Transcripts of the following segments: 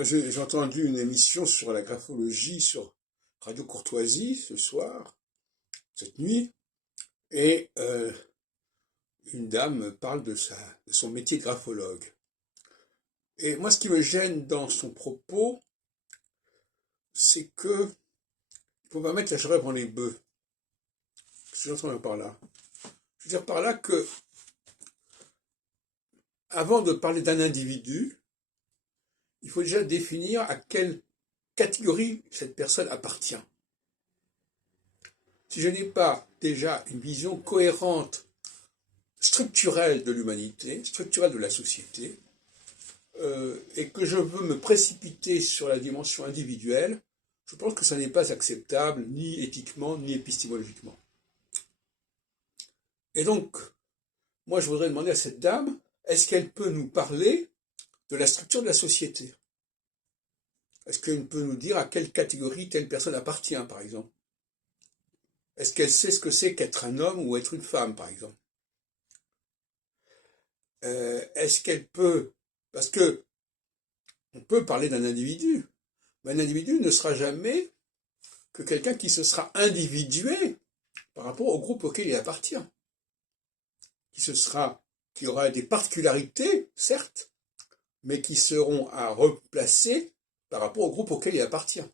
J'ai entendu une émission sur la graphologie sur Radio Courtoisie ce soir, cette nuit, et une dame parle de son métier de graphologue. Et moi, ce qui me gêne dans son propos, c'est que il faut pas mettre la charrue avant les bœufs. Qu'est-ce que j'entends par là? Je veux dire par là que, avant de parler d'un individu, il faut déjà définir à quelle catégorie cette personne appartient. Si je n'ai pas déjà une vision cohérente, structurelle de l'humanité, structurelle de la société, et que je veux me précipiter sur la dimension individuelle, je pense que ça n'est pas acceptable, ni éthiquement, ni épistémologiquement. Et donc, moi je voudrais demander à cette dame, est-ce qu'elle peut nous parler de la structure de la société? Est-ce qu'elle peut nous dire à quelle catégorie telle personne appartient, par exemple? Est-ce qu'elle sait ce que c'est qu'être un homme ou être une femme, par exemple? Est-ce qu'elle peut... Parce que on peut parler d'un individu, mais un individu ne sera jamais que quelqu'un qui se sera individué par rapport au groupe auquel il appartient, qui aura des particularités, certes, mais qui seront à replacer par rapport au groupe auquel il appartient.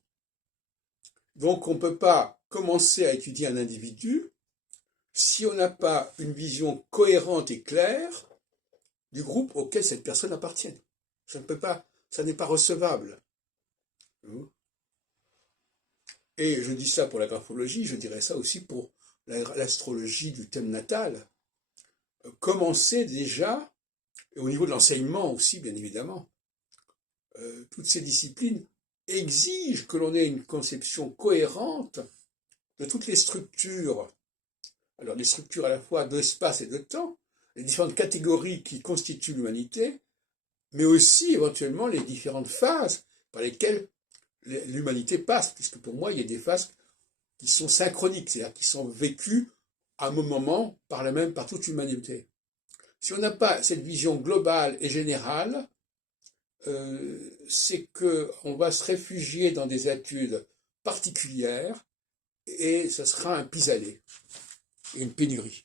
Donc on ne peut pas commencer à étudier un individu si on n'a pas une vision cohérente et claire du groupe auquel cette personne appartient. Ça ne peut pas, ça n'est pas recevable. Et je dis ça pour la graphologie, je dirais ça aussi pour l'astrologie du thème natal. Commencer déjà, et au niveau de l'enseignement aussi, bien évidemment, toutes ces disciplines exigent que l'on ait une conception cohérente de toutes les structures. Alors, les structures à la fois d'espace et de temps, les différentes catégories qui constituent l'humanité, mais aussi éventuellement les différentes phases par lesquelles l'humanité passe, puisque pour moi, il y a des phases qui sont synchroniques, c'est-à-dire qui sont vécues à un moment par toute l'humanité. Si on n'a pas cette vision globale et générale, c'est qu'on va se réfugier dans des études particulières et ce sera un pis-aller et une pénurie.